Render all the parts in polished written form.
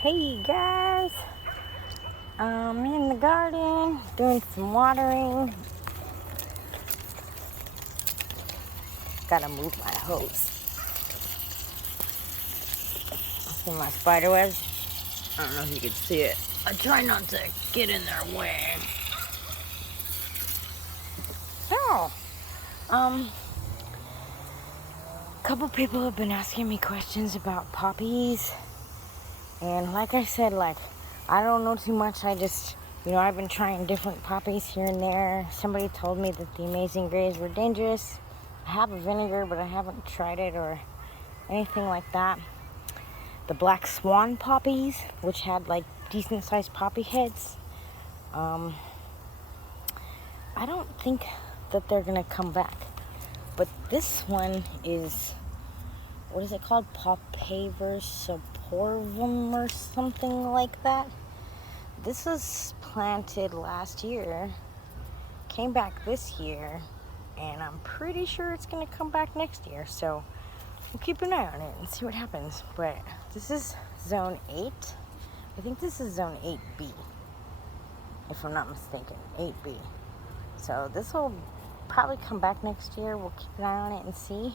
Hey guys, I'm in the garden doing some watering. Gotta move my hose. See my spider webs? I don't know if you can see it. I try not to get in their way. So, a couple people have been asking me questions about poppies. And like I said, I don't know too much. I've been trying different poppies here and there. Somebody told me that the Amazing Grays were dangerous. I have a vinegar, but I haven't tried it or anything like that. The Black Swan poppies, which had decent sized poppy heads. I don't think that they're gonna come back. But this one is, what is it called? Papaver saporvum or something like that. This was planted last year, came back this year, and I'm pretty sure it's gonna come back next year. So we'll keep an eye on it and see what happens. But this is zone 8. I think this is zone 8B, if I'm not mistaken, 8B. So this will probably come back next year. We'll keep an eye on it and see.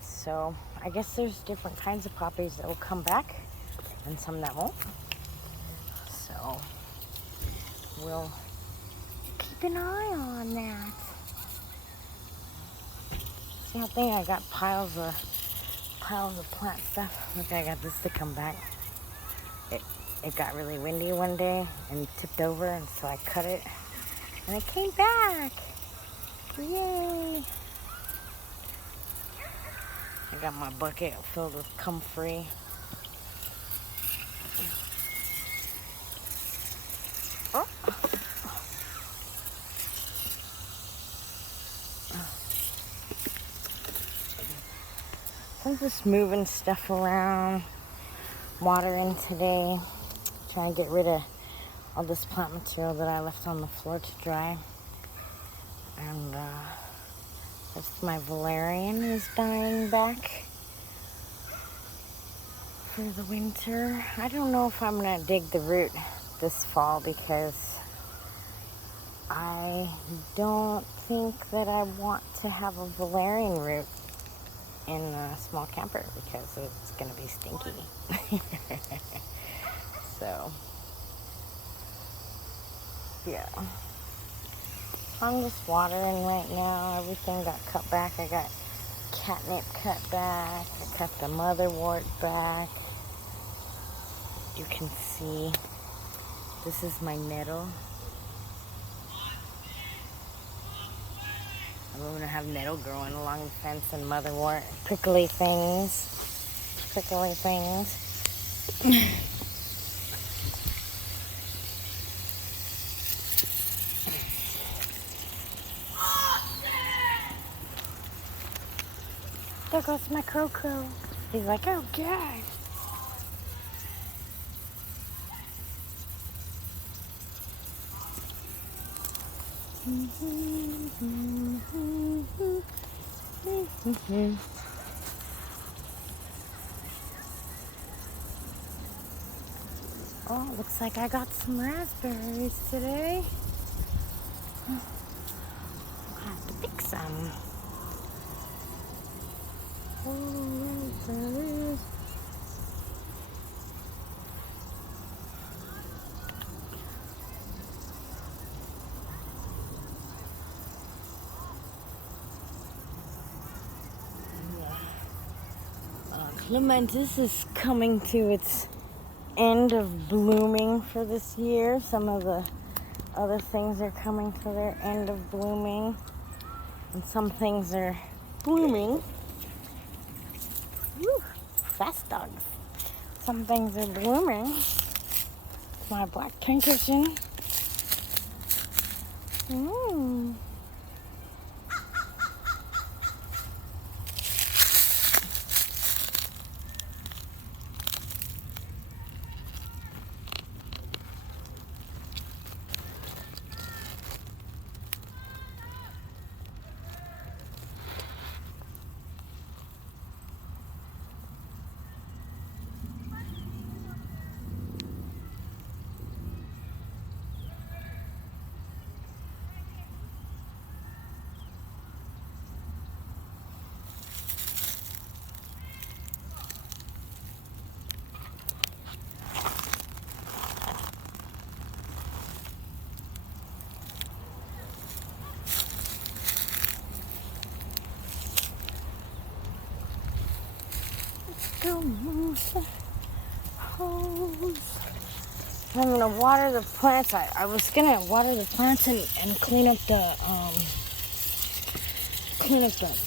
So I guess there's different kinds of poppies that will come back and some that won't. So we'll keep an eye on that. See how big I got piles of plant stuff. Look, I got this to come back. It got really windy one day and tipped over, and so I cut it and it came back. Yay! I got my bucket filled with comfrey. Oh. I'm just moving stuff around, watering today, trying to get rid of all this plant material that I left on the floor to dry. And that's my valerian is dying back for the winter. I don't know if I'm gonna dig the root this fall because I don't think that I want to have a valerian root in a small camper because it's gonna be stinky. So yeah, I'm just watering right now. Everything got cut back. I got catnip cut back. I cut the motherwort back. You can see this is my nettle. I'm gonna have nettle growing along the fence and motherwort, prickly things. There goes my crow. He's like, oh God. Oh, looks like I got some raspberries today. I'll have to pick some. Oh, raspberries. Clematis is coming to its end of blooming for this year. Some of the other things are coming to their end of blooming, and some things are blooming. Woo, fast dogs. Some things are blooming. My black pincushion. use the hose. I'm gonna water the plants. I was gonna water the plants and clean up the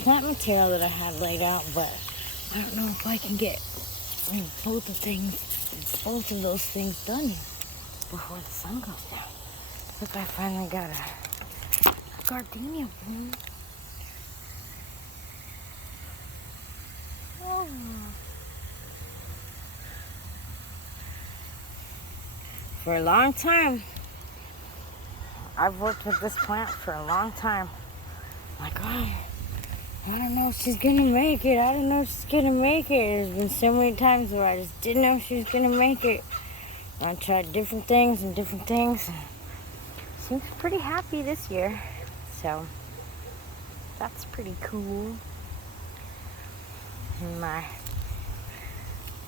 plant material that I had laid out, but I don't know if I can get both of those things done before the sun goes down. Look, I finally got a gardenia bloom. Oh. For a long time, I've worked with this plant for a long time. Like, oh, I don't know if she's gonna make it. I don't know if she's gonna make it. There's been so many times where I just didn't know if she was gonna make it. I tried different things. Seems pretty happy this year. So, that's pretty cool. And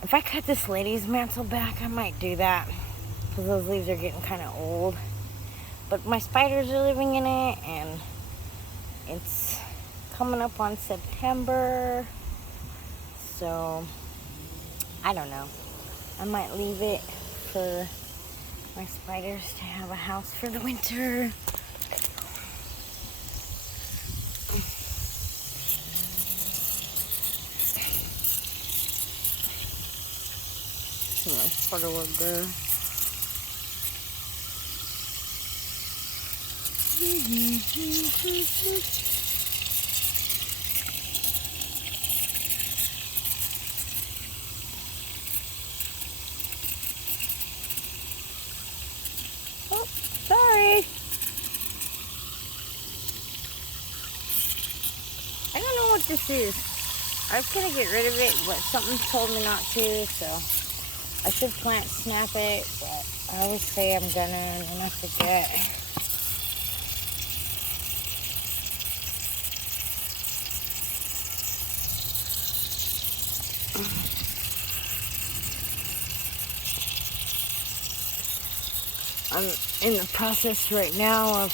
if I cut this lady's mantle back, I might do that. Because those leaves are getting kind of old. But my spiders are living in it, and it's coming up on September. So, I don't know. I might leave it for my spiders to have a house for the winter. Some nice photo of there. Oh, sorry. I don't know what this is. I was gonna get rid of it, but something told me not to, so I should plant snap it, but I always say I'm gonna and then I forget. I'm in the process right now of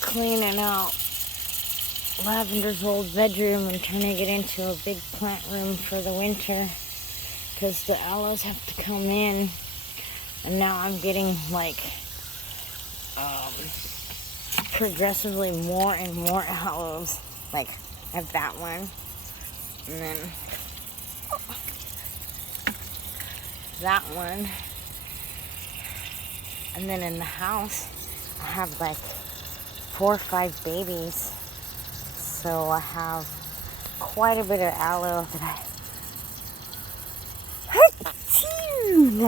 cleaning out Lavender's old bedroom and turning it into a big plant room for the winter, because the aloes have to come in, and now I'm getting like progressively more and more aloes. Like, I have that one, and then that one, and then in the house I have like 4 or 5 babies, so I have quite a bit of aloe that I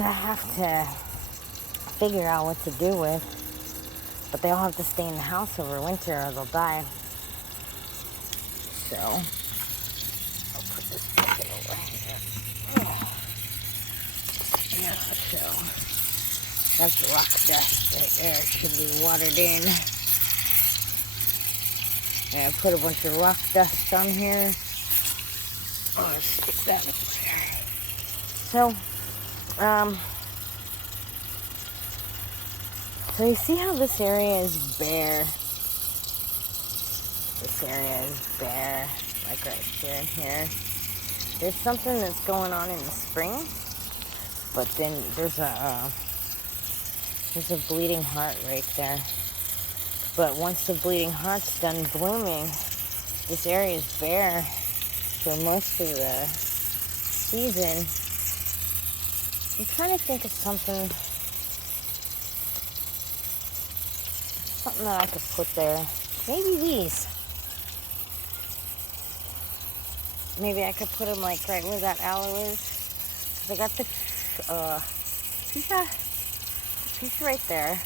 have to figure out what to do with. But they all have to stay in the house over winter or they'll die. So I'll put this bucket over here. Yeah, so that's rock dust right there. It should be watered in. And I put a bunch of rock dust on here. Oh, let's stick that over there. So, so you see how this area is bare? This area is bare, like right here and here. There's something that's going on in the spring, but then there's a bleeding heart right there. But once the bleeding heart's done blooming, this area is bare for most of the season. I'm trying to think of something that I could put there. Maybe these. Maybe I could put them like right where that aloe is. Cause I got the piece right there.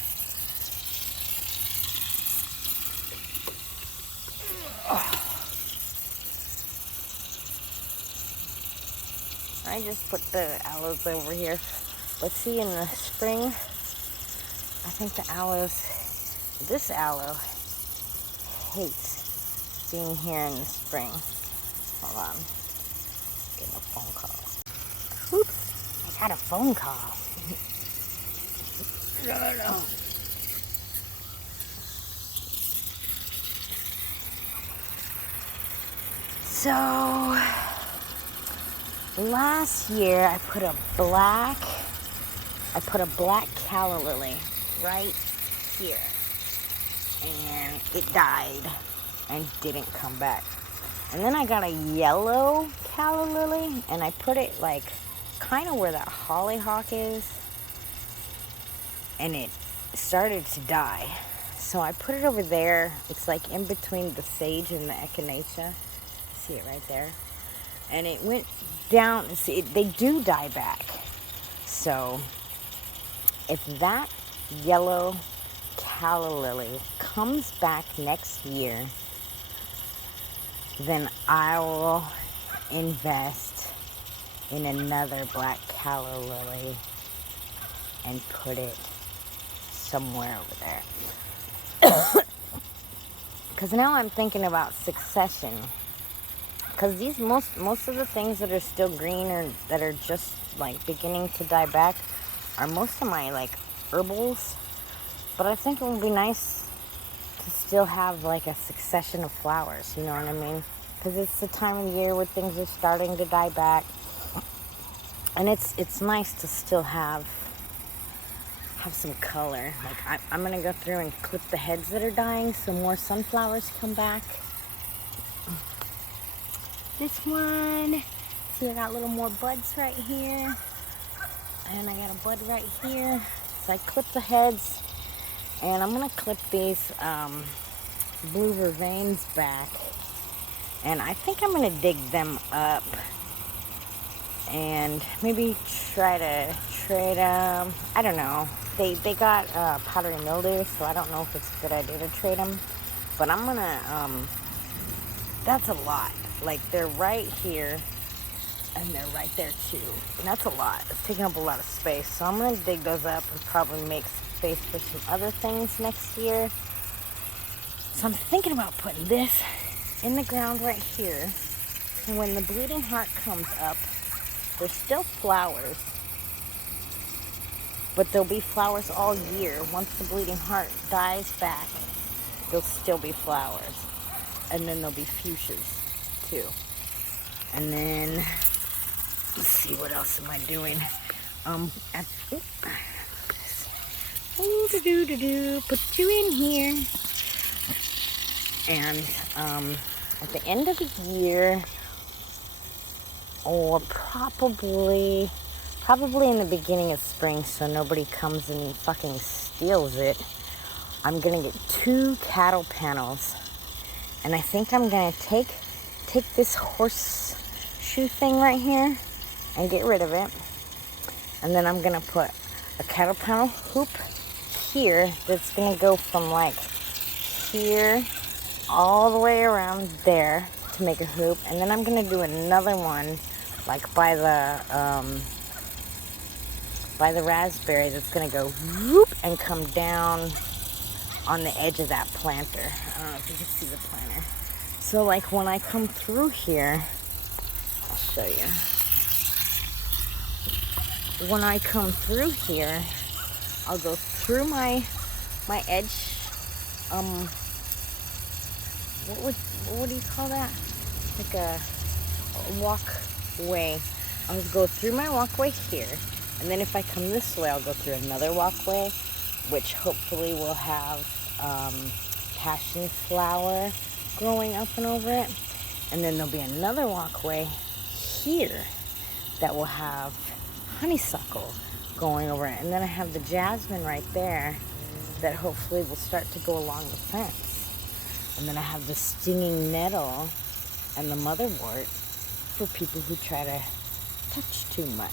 I just put the aloes over here. But see, in the spring, I think this aloe hates being here in the spring. Hold on. Getting a phone call. Oops, I got a phone call. No. So, last year I put a black calla lily right here, and it died and didn't come back. And then I got a yellow calla lily, and I put it like kind of where that hollyhock is, and it started to die. So I put it over there. It's like in between the sage and the echinacea. See it right there? And it went down. See, they do die back. So if that yellow calla lily comes back next year, then I will invest in another black calla lily and put it somewhere over there. Because now I'm thinking about succession. Because these most of the things that are still green or that are just like beginning to die back are most of my like herbals. But I think it would be nice to still have like a succession of flowers, you know what I mean? Because it's the time of year where things are starting to die back. And it's nice to still have some color. Like I'm gonna go through and clip the heads that are dying so more sunflowers come back. This one, see, I got little more buds right here, and I got a bud right here. So I clip the heads, and I'm gonna clip these blue vervains back, and I think I'm gonna dig them up and maybe try to trade them. I don't know. They got powdery mildew, so I don't know if it's a good idea to trade them. But I'm gonna, that's a lot. Like, they're right here, and they're right there too. And that's a lot. It's taking up a lot of space. So I'm gonna dig those up and probably make space for some other things next year. So I'm thinking about putting this in the ground right here. And when the bleeding heart comes up, there's still flowers. But there'll be flowers all year. Once the bleeding heart dies back, there'll still be flowers. And then there'll be fuchsias too. And then, let's see, what else am I doing? Put you in here. And at the end of the year, or probably in the beginning of spring, so nobody comes and fucking steals it, I'm gonna get 2 cattle panels, and I think I'm gonna take this horseshoe thing right here and get rid of it, and then I'm gonna put a cattle panel hoop here that's gonna go from like here all the way around there to make a hoop, and then I'm gonna do another one like by the raspberry that's gonna go whoop and come down on the edge of that planter. I don't know if you can see the planter. So like when I come through here, I'll show you. When I come through here, I'll go through my edge, what do you call that? Like a walkway. I'll go through my walkway here, and then if I come this way, I'll go through another walkway, which hopefully will have passion flower growing up and over it. And then there'll be another walkway here that will have honeysuckle going over it. And then I have the jasmine right there that hopefully will start to go along the fence. And then I have the stinging nettle and the motherwort for people who try to touch too much.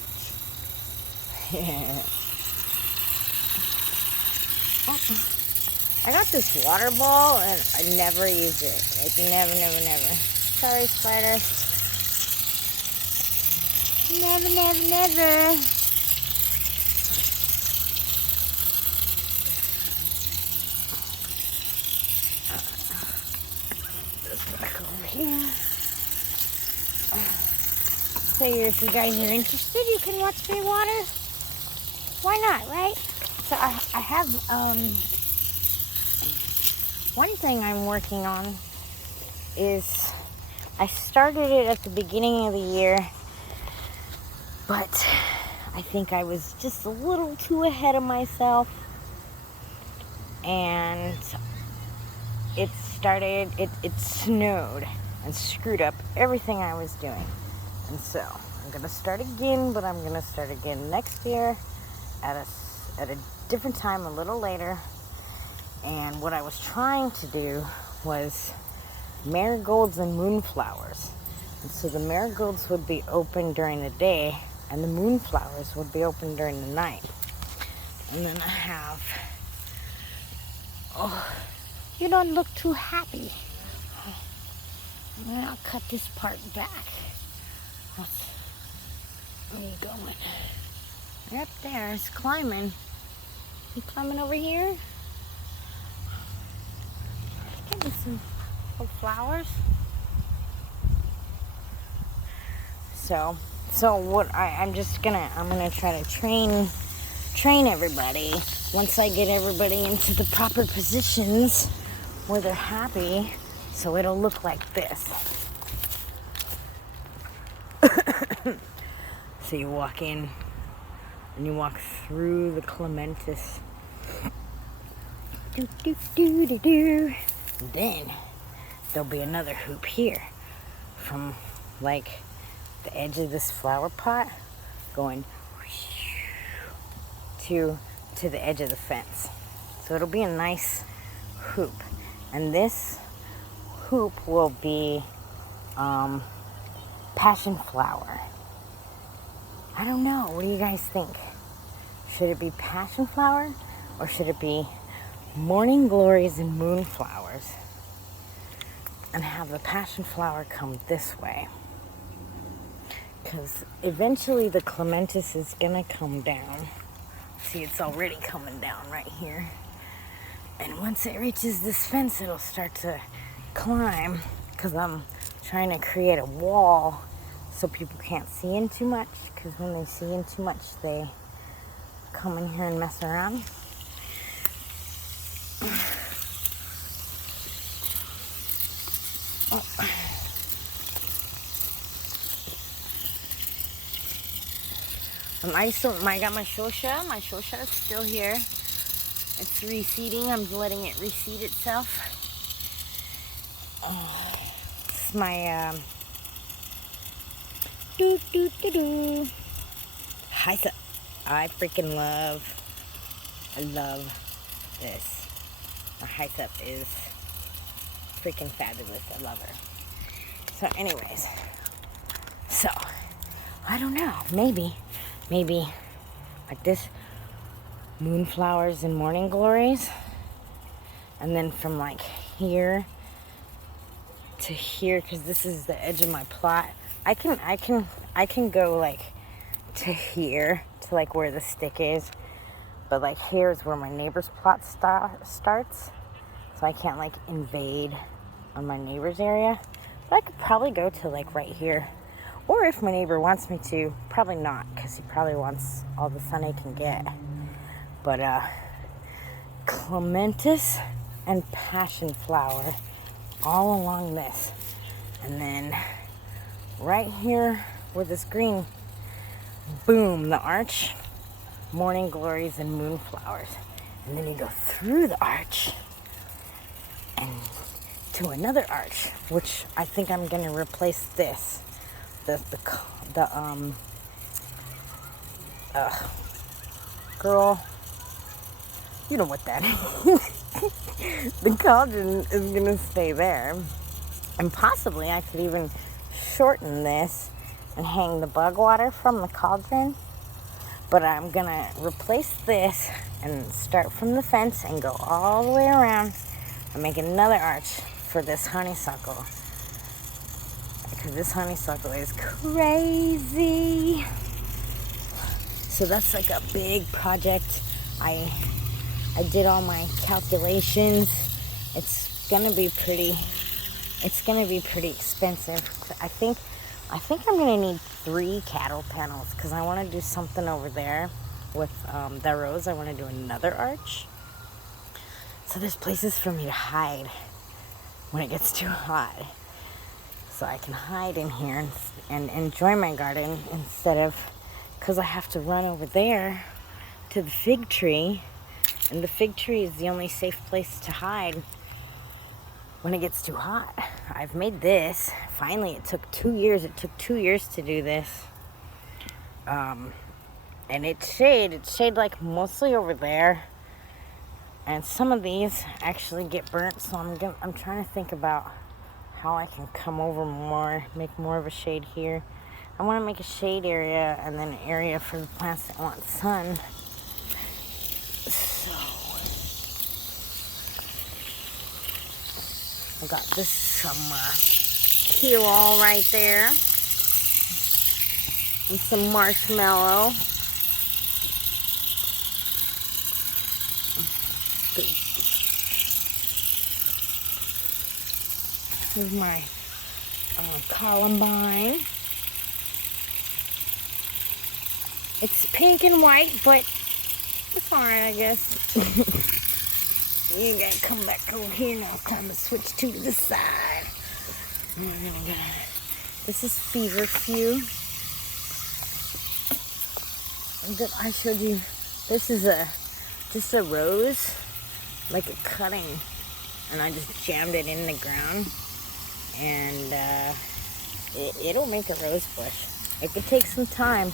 I got this water ball and I never use it. Like never. Sorry, spider. Never. This back over here. So if you guys are interested, you can watch me water. Why not, right? So I have one thing I'm working on is I started it at the beginning of the year, But I think I was just a little too ahead of myself, and it snowed and screwed up everything I was doing. And so I'm gonna start again, but I'm gonna start again next year at a different time, a little later. And what I was trying to do was marigolds and moonflowers. And so the marigolds would be open during the day, and the moonflowers would be open during the night. And then I have, oh, you don't look too happy. And I'll cut this part back. Where are you going? You're up there. It's climbing. You climbing over here? Give me some little flowers. So what I'm gonna try to train everybody. Once I get everybody into the proper positions where they're happy, so it'll look like this. So you walk in and you walk through the clematis. Do, do, do, do, do. Then there'll be another hoop here from like the edge of this flower pot going to the edge of the fence. So it'll be a nice hoop. And this hoop will be passion flower. I don't know. What do you guys think? Should it be passion flower or should it be morning glories and moonflowers? And have the passion flower come this way. Because eventually the clematis is going to come down. See, it's already coming down right here. And once it reaches this fence, it'll start to climb. Because I'm trying to create a wall so people can't see in too much. Because when they see in too much, they come in here and mess around. Oh. I got my shosha. My shosha is still here. It's reseeding. I'm letting it reseed itself. It's my hyssop. I love this. My hyssop is freaking fabulous. I love her. So anyways, I don't know. Maybe like this, moonflowers and morning glories, and then from like here to here, because this is the edge of my plot. I can go like to here, to like where the stick is, but like here is where my neighbor's plot starts, so I can't like invade on my neighbor's area. But I could probably go to like right here. Or if my neighbor wants me to, probably not, because he probably wants all the sun he can get. But clematis and passion flower all along this. And then right here where this green, boom, the arch, morning glories and moonflowers. And then you go through the arch and to another arch, which I think I'm going to replace this. Girl, you know what that is. The cauldron is gonna stay there, and possibly I could even shorten this and hang the bug water from the cauldron. But I'm gonna replace this and start from the fence and go all the way around and make another arch for this honeysuckle. Because this honeysuckle is crazy. So that's like a big project. I did all my calculations. It's gonna be pretty expensive. I think I'm gonna need 3 cattle panels because I want to do something over there with the rose. I want to do another arch. So there's places for me to hide when it gets too hot. So I can hide in here and enjoy my garden instead of because I have to run over there to the fig tree, and the fig tree is the only safe place to hide when it gets too hot. I've made this. Finally, it took 2 years. It took 2 years to do this. And it's shade like mostly over there. And some of these actually get burnt, so I'm trying to think about how I can come over more, make more of a shade here. I want to make a shade area and then an area for the plants that want sun. So I got this some peel all right there, and some marshmallow. Here's my columbine. It's pink and white, but it's alright, I guess. You gotta come back over here now. Time to switch to the side. This is feverfew. I showed you. This is just a rose, like a cutting, and I just jammed it in the ground, and it'll make a rose bush. It could take some time,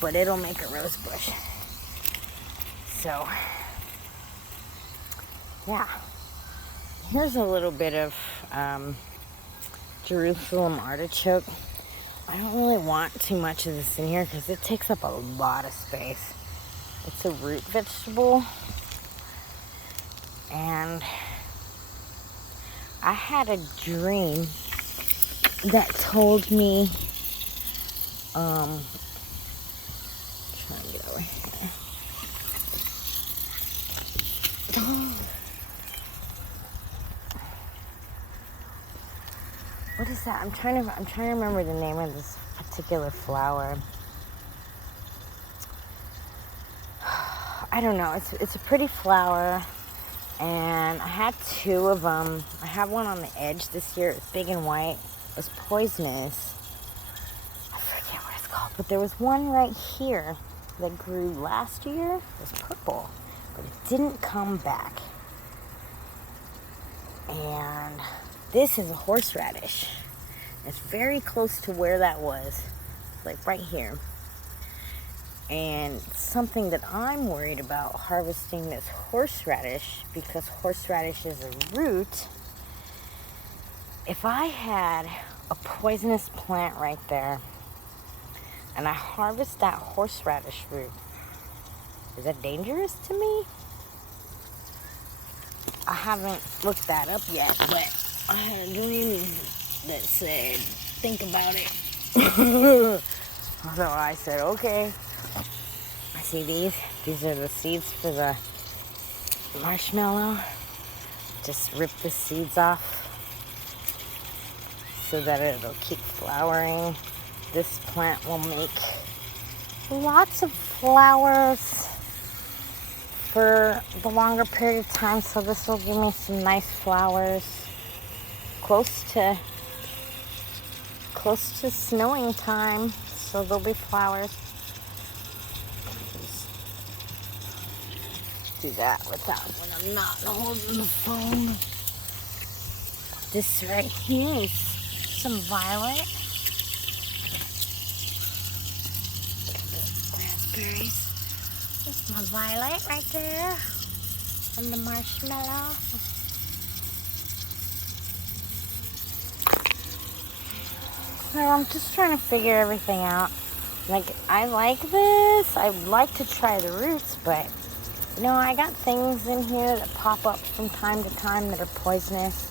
but it'll make a rose bush. So, yeah. Here's a little bit of Jerusalem artichoke. I don't really want too much of this in here because it takes up a lot of space. It's a root vegetable, and I had a dream that told me, trying to get over here. What is that? I'm trying to remember the name of this particular flower. I don't know. It's a pretty flower, and I had 2 of them. I have one on the edge this year. It's big and white. It was poisonous. I forget what it's called, but there was one right here that grew last year. It was purple, but it didn't come back. And this is a horseradish. It's very close to where that was, like right here. And something that I'm worried about harvesting this horseradish, because horseradish is a root. If I had a poisonous plant right there and I harvest that horseradish root, is that dangerous to me? I haven't looked that up yet, but I had a dream that said, think about it. So I said, okay. I see these. These are the seeds for the marshmallow. Just rip the seeds off so that it'll keep flowering. This plant will make lots of flowers for the longer period of time, so this will give me some nice flowers close to snowing time, so there'll be flowers. Just do that without when I'm not holding the phone. This right here is some violet. Raspberries. There's my violet right there. And the marshmallow. So I'm just trying to figure everything out. Like, I like this. I'd like to try the roots, but you know, I got things in here that pop up from time to time that are poisonous.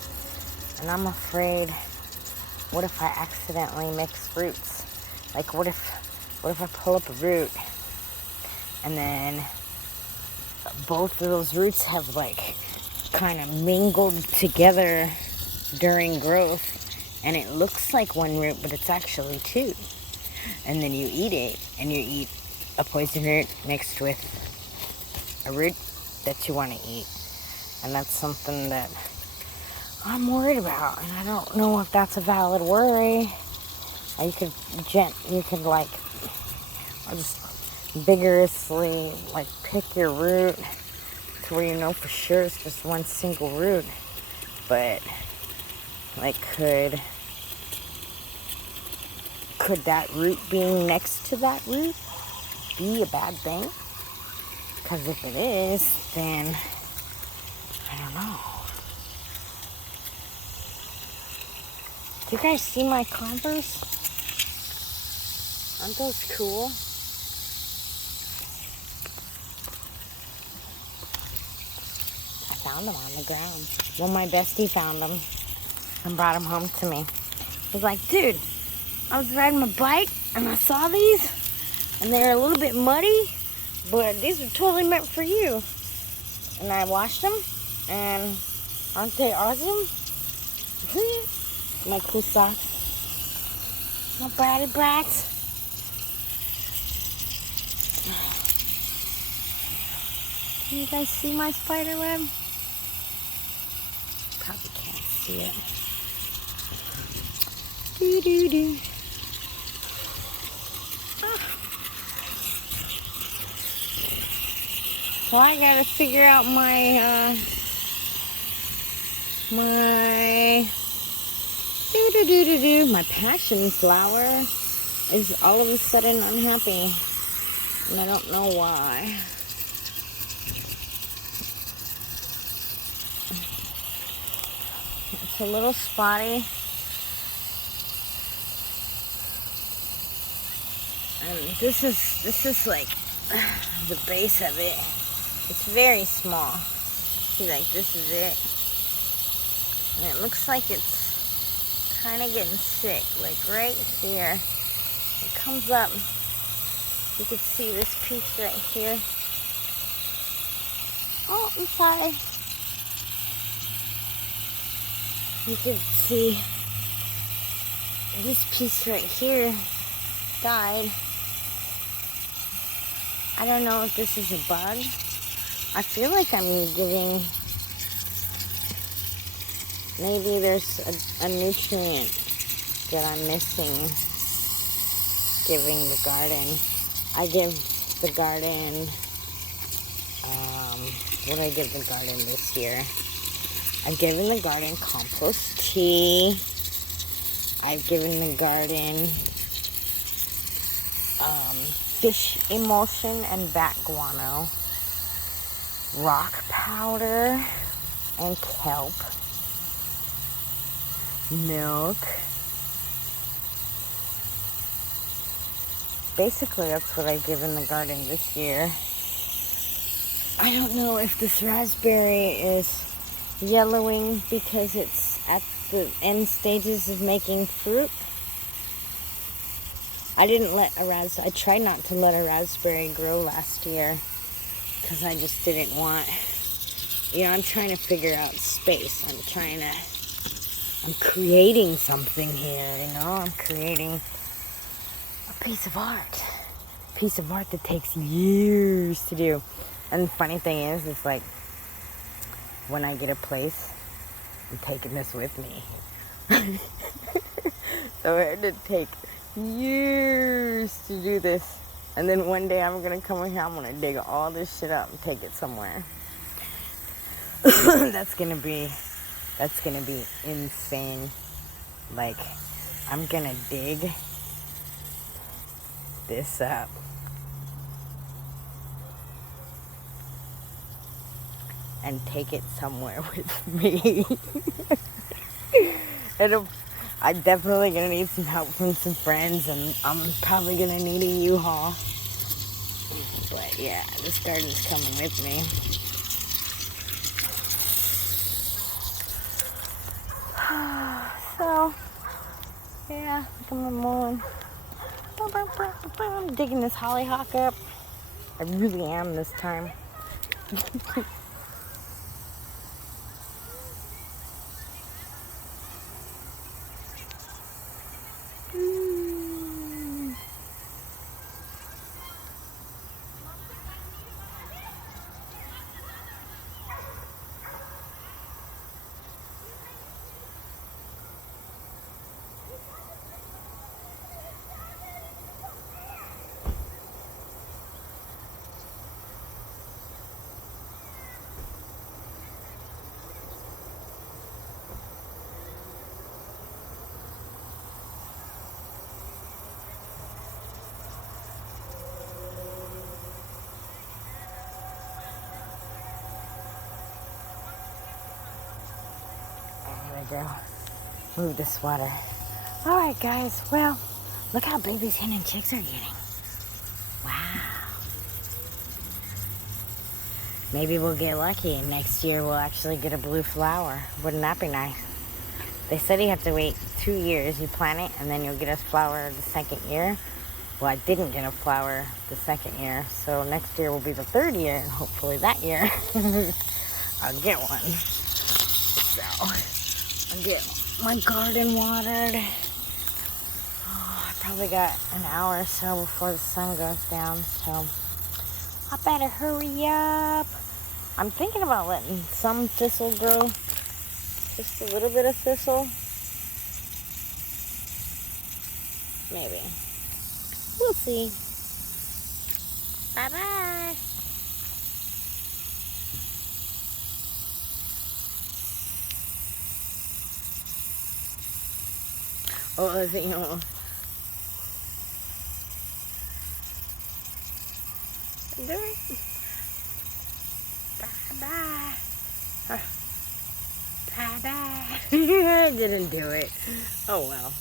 And I'm afraid, what if I accidentally mix roots? Like, what if I pull up a root and then both of those roots have like kind of mingled together during growth, and it looks like one root, but it's actually 2. And then you eat it, and you eat a poison root mixed with a root that you want to eat. And that's something that I'm worried about, and I don't know if that's a valid worry. You could like I'll just vigorously, like, pick your root to where you know for sure it's just one single root. But, like, could that root being next to that root be a bad thing? Because if it is, then I don't know. Do you guys see my Converse? Aren't those cool? I found them on the ground. Well, my bestie found them and brought them home to me. I was like, dude, I was riding my bike and I saw these and they were a little bit muddy, but these are totally meant for you. And I washed them, and aren't they awesome? My cool socks. My bratty brats. Can you guys see my spider web? Probably can't see it. Doo-doo-doo. So I gotta figure out my my passion flower is all of a sudden unhappy, and I don't know why. It's a little spotty, and this is like the base of it. It's very small. See, like, this is it. And it looks like it's kind of getting sick. Like, right here. It comes up. You can see this piece right here. Oh, inside. You can see this piece right here died. I don't know if this is a bug. I feel like I'm getting, maybe there's a nutrient that I'm missing giving the garden. I give the garden, what did I give the garden this year? I've given the garden compost tea. I've given the garden fish emulsion and bat guano, rock powder and kelp, milk. Basically, that's what I've given the garden this year. I don't know if this raspberry is yellowing because it's at the end stages of making fruit. I tried not to let a raspberry grow last year because I just didn't want, I'm trying to figure out space. I'm creating something here, I'm creating a piece of art. A piece of art that takes years to do. And the funny thing is, it's like, when I get a place, I'm taking this with me. So it had to take years to do this. And then one day I'm going to come in here, I'm going to dig all this shit up and take it somewhere. That's going to be insane. Like, I'm going to dig this up. And take it somewhere with me. I'm definitely gonna need some help from some friends, and I'm probably gonna need a U-Haul. But yeah, this garden's coming with me. So, yeah, I'm mowing. I'm digging this hollyhock up. I really am this time. go move this water. Alright guys, well, look how big these hen and chicks are getting. Wow. Maybe we'll get lucky and next year we'll actually get a blue flower. Wouldn't that be nice? They said you have to wait 2 years. You plant it and then you'll get a flower the second year. Well, I didn't get a flower the second year, so next year will be the third year, and hopefully that year I'll get one. So, I'll get my garden watered. Oh, I probably got an hour or so before the sun goes down, so I better hurry up. I'm thinking about letting some thistle grow, just a little bit of thistle. Maybe. We'll see. Bye-bye. Oh, I think, Bye-bye. Bye-bye. I didn't do it. Oh, well.